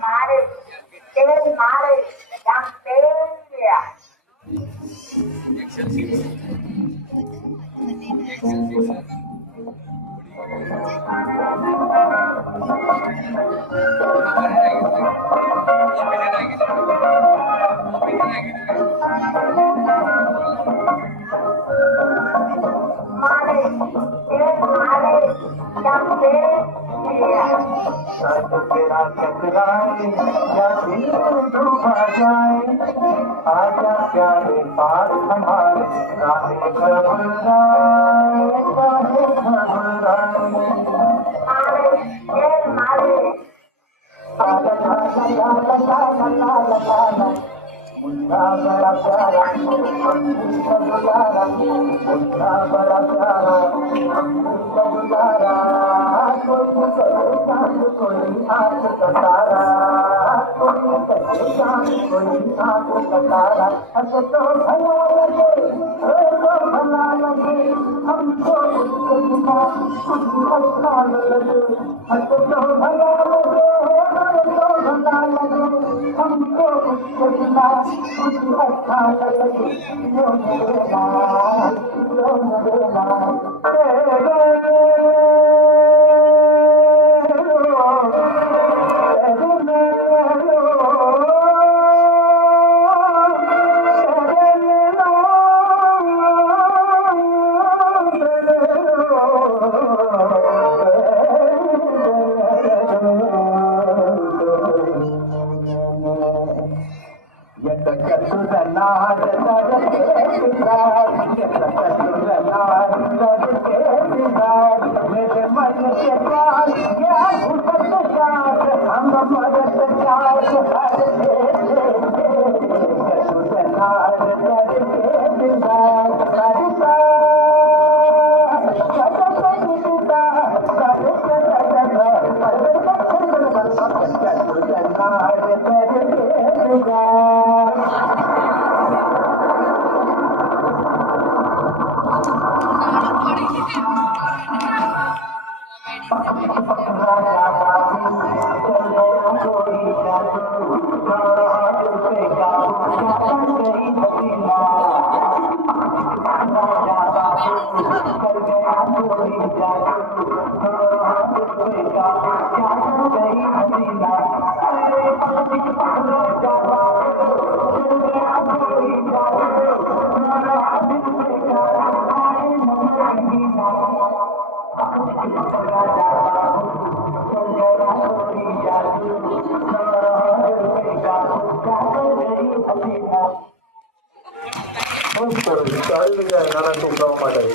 Mare, que mare, campeia. Mare, que mare, campeia. सच तेरा टकराए या दिल डूबा जाए आजा प्यारे पास हमारे काहे घबराए Mare, que mare, आजा ला ला ला ला ला ला ला ला मुन्ना बड़ा प्यारा अमृत का दुलारा मुन्ना बड़ा प्यारा अमृत का दुलारा कोई करे चांद कोई आँख का तारा कोई करे चांद कोई आँख का तारा हंस तो भला लगे तो भला लगे हमको उसके बिना कुछ अच्छा न लगे हंस तो भला लगे तो भला लगे हमको उसके बिना कुछ अच्छा न लगे यो मेरे नाम यो मेरे नाम मेरे मन के पास क्या घुसत साथ हम मदद चाहत हर सुनार करके दिमाग करता Sorry,